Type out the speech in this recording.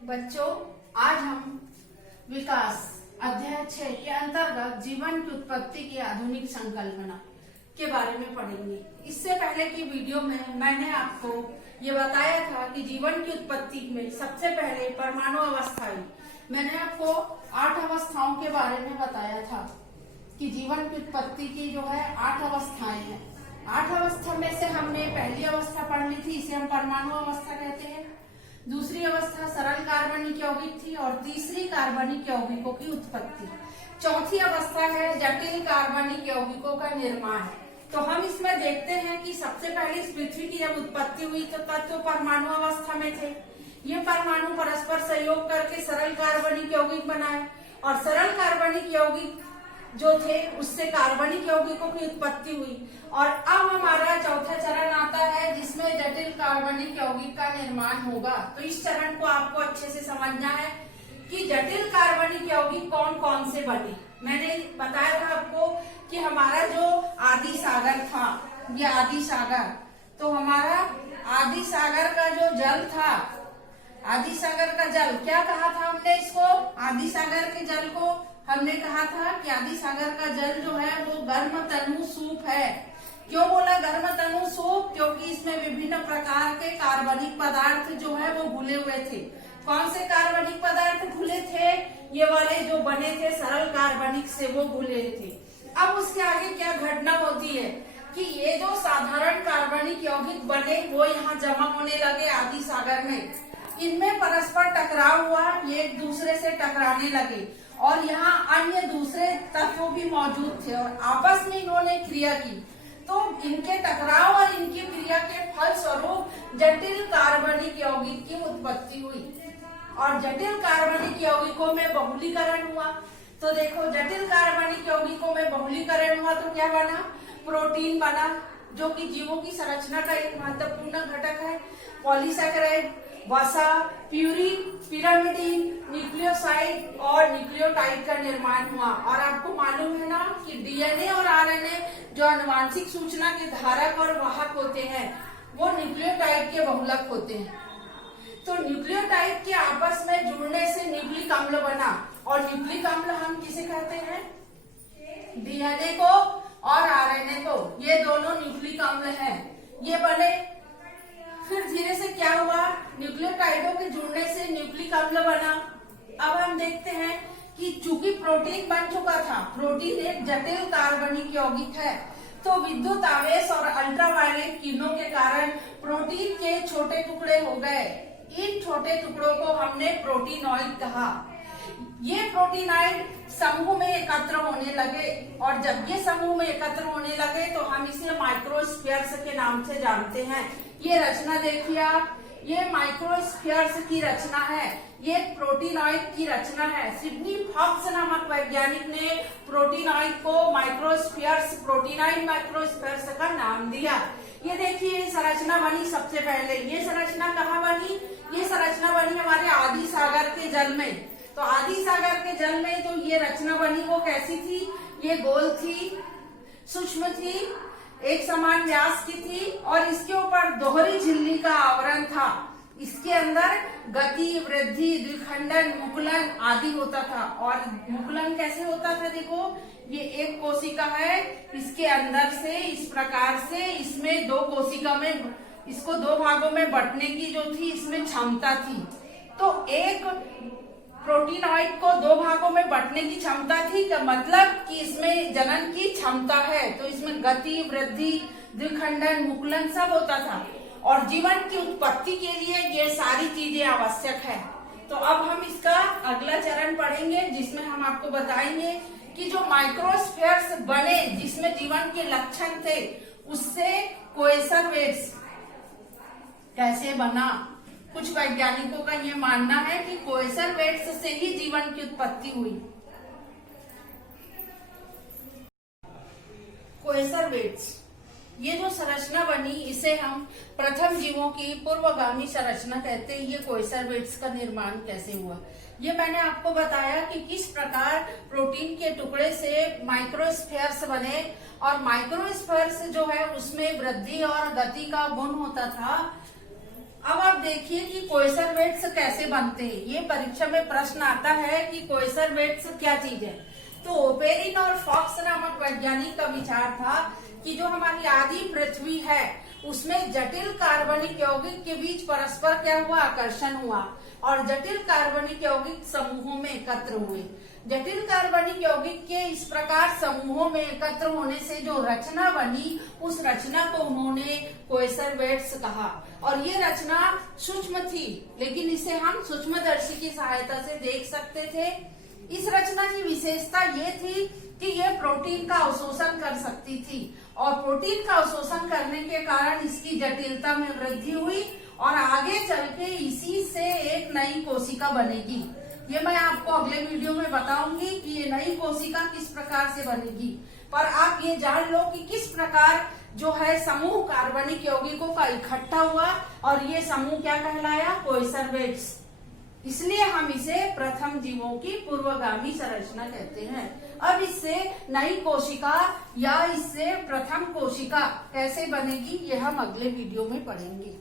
बच्चों, आज हम विकास अध्याय 6 के अंतर्गत जीवन की उत्पत्ति की आधुनिक संकल्पना के बारे में पढ़ेंगे। इससे पहले की वीडियो में मैंने आपको ये बताया था कि जीवन की उत्पत्ति में सबसे पहले परमाणु अवस्था आई। मैंने आपको 8 अवस्थाओं के बारे में बताया था कि जीवन की उत्पत्ति की जो है 8 अवस्थाएं हैं। 8 अवस्था में से हमने पहली अवस्था पढ़ ली थी, इसे हम परमाणु अवस्था कहते हैं। दूसरी अवस्था सरल कार्बनिक यौगिक थी और तीसरी कार्बनिक यौगिकों की उत्पत्ति। चौथी अवस्था है जटिल कार्बनिक यौगिकों का निर्माण। तो हम इसमें देखते हैं कि सबसे पहले इस पृथ्वी की जब उत्पत्ति हुई तो तत्व परमाणु अवस्था में थे। ये परमाणु परस्पर सहयोग करके सरल कार्बनिक यौगिक बनाए और सरल कार्बनिक यौगिक जो थे उससे कार्बनिक यौगिकों की उत्पत्ति हुई। और अब हमारा चौथा चरण आता है जिसमें जटिल कार्बनिक यौगिक का निर्माण होगा। तो इस चरण को आपको अच्छे से समझना है कि जटिल कार्बनिक यौगिक कौन कौन से बने। मैंने बताया था आपको कि हमारा जो आदि सागर था, ये आदि सागर, तो हमारा आदि सागर का जो जल था, आदि सागर का जल क्या कहा था हमने इसको? आदि सागर के जल को हमने कहा था कि आदि सागर का जल जो है वो गर्म तनु सूप है। क्यों बोला गर्म तनु सूप? क्योंकि इसमें विभिन्न प्रकार के कार्बनिक पदार्थ जो है वो घुले हुए थे। कौन से कार्बनिक पदार्थ घुले थे? ये वाले जो बने थे सरल कार्बनिक से, वो घुले थे। अब उसके आगे क्या घटना होती है कि ये जो साधारण कार्बनिक यौगिक बने वो यहाँ जमा होने लगे आदि सागर में। इनमें परस्पर टकराव हुआ, ये एक दूसरे से टकराने लगे और यहाँ अन्य दूसरे तत्व भी मौजूद थे और आपस में इन्होंने क्रिया की। तो इनके टकराव और इनकी क्रिया के फल स्वरूप जटिल कार्बनिक यौगिक की उत्पत्ति हुई और जटिल कार्बनिक यौगिकों में बहुलीकरण हुआ। तो देखो, जटिल कार्बनिक यौगिकों में बहुलीकरण हुआ तो क्या बना? प्रोटीन बना, जो कि जीवों की संरचना का एक महत्वपूर्ण घटक है। पॉलीसैकेराइड, वसा, प्यूरिन, पिरामिडीन, न्यूक्लियोसाइड और न्यूक्लियोटाइड का निर्माण हुआ। और आपको मालूम है ना कि डीएनए और आरएनए जो आनुवांशिक सूचना के धारक और वाहक होते हैं वो न्यूक्लियोटाइड के बहुलक होते हैं। तो न्यूक्लियोटाइड के आपस में जुड़ने से न्यूक्लिक अम्ल बना और न्यूक्लिक अम्ल हम किसे कहते हैं? डीएनए को और आरएनए को, ये दोनों न्यूक्लिक अम्ल हैं, ये बने। फिर धीरे से क्या हुआ? न्यूक्लियोटाइडों के जुड़ने से न्यूक्लिक अम्ल बना। अब हम देखते हैं कि चूंकि प्रोटीन बन चुका था, प्रोटीन एक जटिल कार्बनिक यौगिक है, तो विद्युत आवेश और अल्ट्रावायलेट किरणों के कारण प्रोटीन के छोटे टुकड़े हो गए। इन छोटे टुकड़ों को हमने प्रोटीनॉइड कहा। ये प्रोटीनॉइड समूह में एकत्र होने लगे और जब ये समूह में एकत्र होने लगे तो हम इसे माइक्रोस्फीयर्स के नाम से जानते हैं। ये रचना देखिए आप, ये माइक्रोस्फीयर्स की रचना है, ये प्रोटीनॉइड की रचना है। सिडनी फॉक्स नामक वैज्ञानिक ने प्रोटीनॉइड को माइक्रोस्फीयर्स, प्रोटीनॉइड माइक्रोस्फीयर्स का नाम दिया। ये देखिए संरचना बनी सबसे पहले। ये संरचना कहाँ बनी? ये संरचना बनी हमारे आदि सागर के जल में। तो आदि सागर के जल में जो ये रचना बनी वो कैसी थी? ये गोल थी, सूक्ष्म थी, एक समान व्यास की थी और इसके ऊपर दोहरी झिल्ली का आवरण था। इसके अंदर गति, वृद्धि, द्विखंडन, मुकुलन आदि होता था। और मुकुलन कैसे होता था? देखो, ये एक कोशिका है, इसके अंदर से इस प्रकार से इसमें दो कोशिका में, इसको दो भागों में बंटने की जो थी इसमें क्षमता थी। तो एक प्रोटीनॉइड को दो भागों में बांटने की क्षमता थी, का मतलब कि इसमें जनन की क्षमता है। तो इसमें गति, वृद्धि, द्विखंडन, मुकुलन सब होता था और जीवन की उत्पत्ति के लिए ये सारी चीजें आवश्यक है। तो अब हम इसका अगला चरण पढ़ेंगे जिसमें हम आपको बताएंगे कि जो माइक्रोस्फीयर्स बने जिसमें जीवन के लक्षण थे उससे कोएसरवेट्स कैसे बना। कुछ वैज्ञानिकों का यह मानना है कि कोएसरवेट्स से ही जीवन की उत्पत्ति हुई। कोएसरवेट्स, ये जो संरचना बनी इसे हम प्रथम जीवों की पूर्वगामी संरचना कहते हैं। ये कोएसरवेट्स का निर्माण कैसे हुआ ये मैंने आपको बताया कि किस प्रकार प्रोटीन के टुकड़े से माइक्रोस्फीयर्स बने और माइक्रोस्फीयर्स जो है उसमें वृद्धि और गति का गुण होता था। अब आप देखिए कि कोएसरवेट्स कैसे बनते हैं। ये परीक्षा में प्रश्न आता है कि कोएसरवेट्स क्या चीज है। तो ओपेरिन और फॉक्स नामक वैज्ञानिक का विचार था कि जो हमारी आदि पृथ्वी है उसमें जटिल कार्बनिक यौगिक के बीच परस्पर क्या हुआ, आकर्षण हुआ और जटिल कार्बनिक यौगिक समूहों में एकत्र हुए। जटिल कार्बनिक यौगिक के इस प्रकार समूहों में एकत्र होने से जो रचना बनी, उस रचना को उन्होंने कोएसरवेट्स कहा। और ये रचना सूक्ष्म थी, लेकिन इसे हम सूक्ष्मदर्शी की सहायता से देख सकते थे। इस रचना की विशेषता ये थी कि ये प्रोटीन का अवशोषण कर सकती थी और प्रोटीन का अवशोषण करने के कारण इसकी जटिलता में वृद्धि हुई और आगे चल के इसी से एक नई कोशिका बनेगी। ये मैं आपको अगले वीडियो में बताऊंगी कि ये नई कोशिका किस प्रकार से बनेगी। पर आप ये जान लो कि किस प्रकार जो है समूह कार्बनिक यौगिकों का इकट्ठा हुआ और ये समूह क्या कहलाया, कोएसरवेट्स। इसलिए हम इसे प्रथम जीवों की पूर्वगामी संरचना कहते हैं। अब इससे नई कोशिका या इससे प्रथम कोशिका कैसे बनेगी, ये हम अगले वीडियो में पढ़ेंगे।